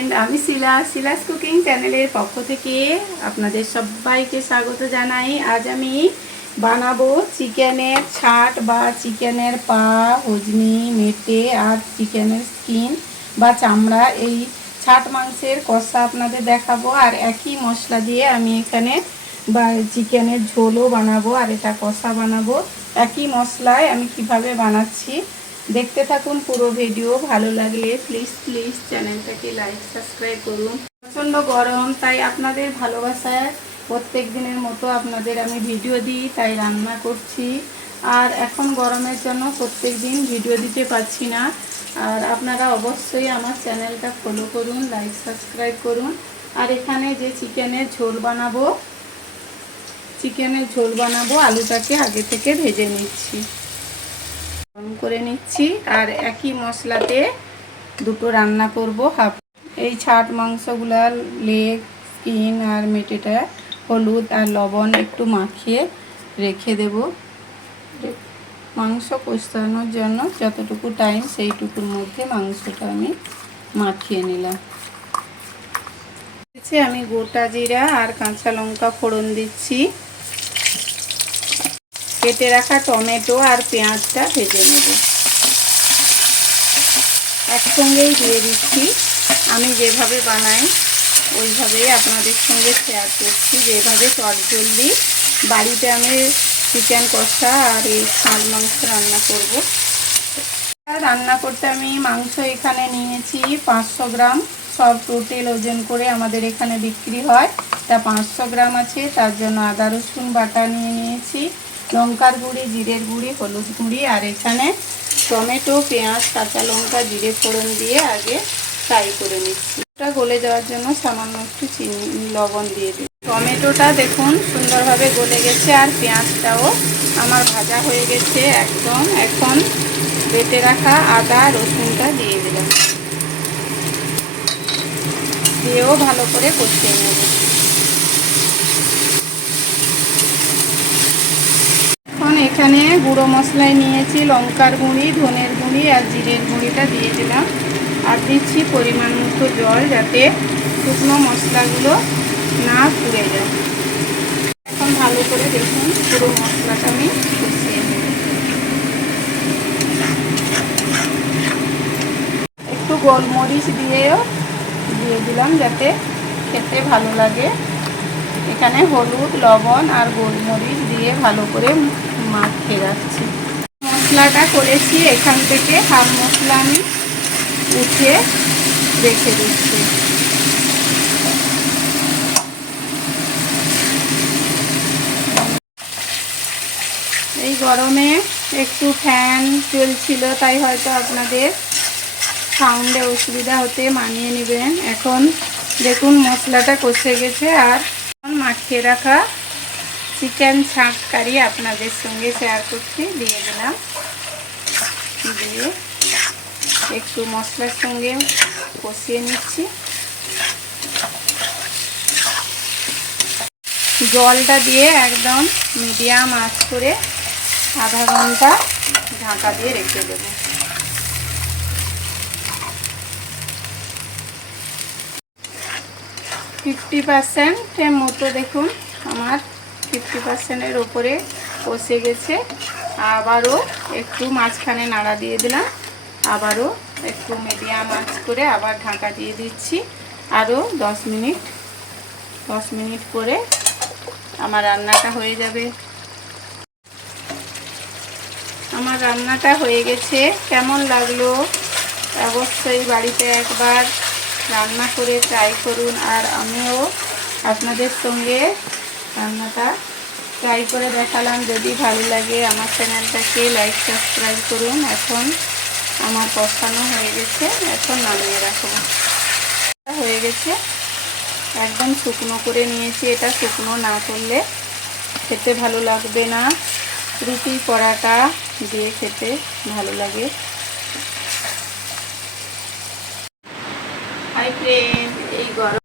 Friend আমি শিলা। Shila's cooking চ্যানেলের পক্ষ থেকে আপনাদের সবাইকে স্বাগত জানাই। আজ আমি বানাবো চিকেনের ছাট বা চিকেনের পা হজনি মেটে আর চিকেনের স্কিন বা চামড়া। এই ছাট মাংসের কষা আপনাদের দেখাবো। আর একই মশলা দিয়ে আমি এখানে বা চিকেনের ঝোলও বানাবো আর এটা কষা বানাবো। একই মশলায় আমি কীভাবে বানাচ্ছি দেখতে থাকুন পুরো ভিডিও, ভালো লাগলে প্লিজ প্লিজ চ্যানেলটাকে লাইক সাবস্ক্রাইব করুন। প্রচণ্ড গরম, তাই আপনাদের ভালোবাসায় প্রত্যেক দিনের মতো আপনাদের আমি ভিডিও দিই, তাই রান্না করছি। আর এখন গরমের জন্য প্রত্যেক দিন ভিডিও দিতে পারছি না। আর আপনারা অবশ্যই আমার চ্যানেলটা ফলো করুন লাইক সাবস্ক্রাইব করুন। আর এখানে যে চিকেনের ঝোল বানাবো, চিকেনের ঝোল বানাবো, আলুটাকে আগে থেকে ভেজে নিচ্ছি। গরম করে নিচ্ছি আর একই মশলাতে দুটো রান্না করব হাফ। এই ছাট মাংসগুলা লেগ, স্কিন আর মেটেটা হলুদ আর লবণ একটু মাখিয়ে রেখে দেব। মাংস কষানোর জন্য যতটুকু টাইম সেইটুকুর মধ্যে মাংসটা আমি মাখিয়ে নিলাম। আমি গোটা জিরা আর কাঁচা লঙ্কা ফোড়ন দিচ্ছি। কেটে রাখা টমেটো আর পেঁয়াজটা ভেজে নেব। একসঙ্গেই দিয়ে দিচ্ছি। আমি যেভাবে বানাই, ওইভাবেই আপনাদের সঙ্গে শেয়ার করছি। যেভাবে চটজলদি বাড়িতে আমি চিকেন কষা আর এই শাঁস মাংস রান্না করব। রান্না করতে আমি মাংস এখানে নিয়েছি পাঁচশো গ্রাম। সব টোটাল ওজন করে আমাদের এখানে বিক্রি হয়। তা পাঁচশো গ্রাম আছে, তার জন্য আদা রসুন বাটা নিয়ে নিয়েছি। লঙ্কার গুঁড়ি, জিরের গুঁড়ি, হলুদ গুঁড়ি, আর এখানে টমেটো, পেঁয়াজ, কাঁচা লঙ্কা, জিরে ফোড়ন দিয়ে আগে ফ্রাই করে নিচ্ছি। ওটা গলে যাওয়ার জন্য সামান্য একটু চিনি, লবণ দিয়ে দিই টমেটোটা দেখুন সুন্দরভাবে গলে গেছে, আর পেঁয়াজটাও আমার ভাজা হয়ে গেছে একদম। এখন বেটে রাখা আদা, রসুনটা দিয়ে দিলাম। দিয়েও ভালো করে কষিয়ে নেব। এখন গুঁড়ো মশলায় নিয়েছি লঙ্কার গুঁড়ি, ধনের গুঁড়ি আর জিরের গুঁড়িটা দিয়ে দিলাম। আর দিচ্ছি পরিমাণ মতো জল যাতে শুকনো মশলাগুলো না পুড়ে যায়। এখন ভালো করে দেখুন পুরো মশলাটা আমি একটু গোলমরিচ দিয়েও দিয়ে দিলাম যাতে খেতে ভালো লাগে। এখানে হলুদ, লবণ আর গোলমরিচ দিয়ে ভালো করে মাখিয়ে রাখছি মশলাটা করেছি, এখান থেকে হাফ মশলা আমি উঠিয়ে রেখে দিচ্ছি। এই গরমে একটু ফ্যান চলছিল তাই হয়তো আপনাদের সাউন্ডে অসুবিধা হতে মানিয়ে নেবেন। এখন দেখুন মশলাটা কষে গেছে আর মাখিয়ে রাখা চিকেন ছাঁক কারি আপনাদের সঙ্গে শেয়ার করছি, দিয়ে দিলাম। দিয়ে একটু মশলার সঙ্গে কষিয়ে নিচ্ছি। জলটা দিয়ে একদম মিডিয়াম আঁচ করে আধা ঘণ্টা ঢাকা দিয়ে রেখে দেবো। ফিফটি পার্সেন্টের মতো দেখুন আমার ফিফটি পার্সেন্টের ওপরে কষে গেছে। আবারও একটু মাঝখানে নাড়া দিয়ে দিলাম। আবারও একটু মিডিয়াম আঁচ করে আবার ঢাকা দিয়ে দিচ্ছি। আরও দশ মিনিট দশ মিনিট করে আমার রান্নাটা হয়ে যাবে। আমার রান্নাটা হয়ে গেছে। কেমন লাগল? অবশ্যই বাড়িতে একবার রান্না করে ট্রাই করুন। আর আমিও আপনাদের সঙ্গে রান্নাটা ট্রাই করে দেখালাম। যদি ভালো লাগে আমার চ্যানেলটাকে লাইক সাবস্ক্রাইব করুন। এখন আমার কষানো হয়ে গেছে। এখন নামিয়ে রাখব। হয়ে গেছে। একদম শুকনো করে নিয়েছি। এটা শুকনো না করলে খেতে ভালো লাগবে না। রুটি পরাটা দিয়ে খেতে ভালো লাগে। হাই ফ্রেন্ড এই গরম